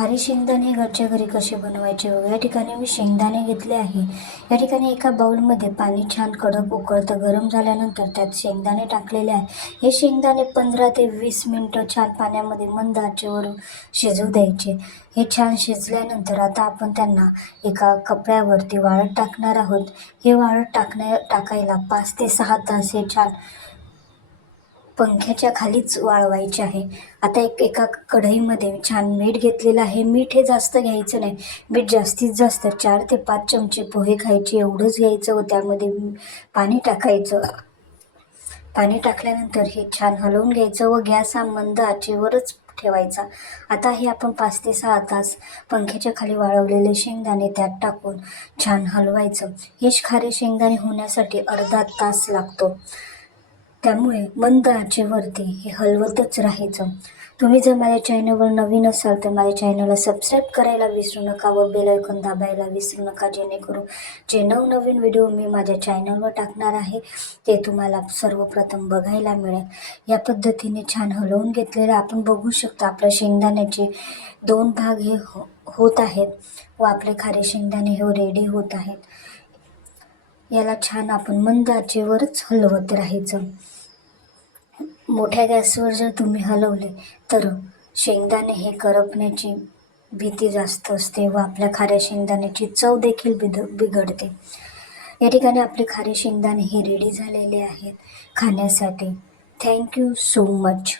खारी शेंगदाणे घरच्या घरी कसे बनवायचे बघा. या ठिकाणी मी शेंगदाणे घेतले आहे. या ठिकाणी एका बाउलमध्ये पाणी छान कडक उकळतं गरम झाल्यानंतर त्यात शेंगदाणे टाकलेले आहे. हे शेंगदाणे 15 ते 20 मिनटं छान पाण्यामध्ये मंद आचेवर शिजू द्यायचे. हे छान शिजल्यानंतर आता आपण त्यांना एका कपड्यावरती वाळत टाकणार आहोत. हे वाळत टाकायला 5 ते 6 तास हे छान पंख्याच्या खालीच वाळवायचे आहे. आता एका कढईमध्ये छान मीठ घेतलेलं आहे. मीठ हे जास्त घ्यायचं नाही. मीठ जास्तीत जास्त 4 ते 5 चमचे पोहे खायचे एवढंच घ्यायचं व त्यामध्ये पाणी टाकायचं. पाणी टाकल्यानंतर हे छान हलवून घ्यायचं व गॅस हा मंद आचेवरच ठेवायचा. आता हे आपण 5 ते 6 तास पंख्याच्या खाली वाळवलेले शेंगदाणे त्यात टाकून छान हलवायचं. हे खारे शेंगदाणे होण्यासाठी अर्धा तास लागतो. त्यामुळे मंद आचेवरती हे हलवतच राहायचं. तुम्ही जर माझ्या चॅनलवर नवीन असाल तर माझ्या चॅनलला सबस्क्राईब करायला विसरू नका व बेल आयकॉन दाबायला विसरू नका, जेणेकरून जे नवनवीन व्हिडिओ मी माझ्या चॅनलवर टाकणार आहे ते तुम्हाला सर्वप्रथम बघायला मिळेल. या पद्धतीने छान हलवून घेतलेलं आपण बघू शकता आपल्या शेंगदाण्याचे 2 भाग हे होत आहेत व आपले खारे शेंगदाणे हे रेडी होत आहेत. याला छान आपण मंद आचेवरच हलवत राहायचं. मोठ्या गॅसवर जर तुम्ही हलवले तर शेंगदाणे हे करपण्याची भीती जास्त असते व आपल्या खाऱ्या शेंगदाण्याची चव देखील बिघडते. या ठिकाणी आपले खारे शेंगदाणे हे रेडी झालेले आहेत खाण्यासाठी. Thank you so much.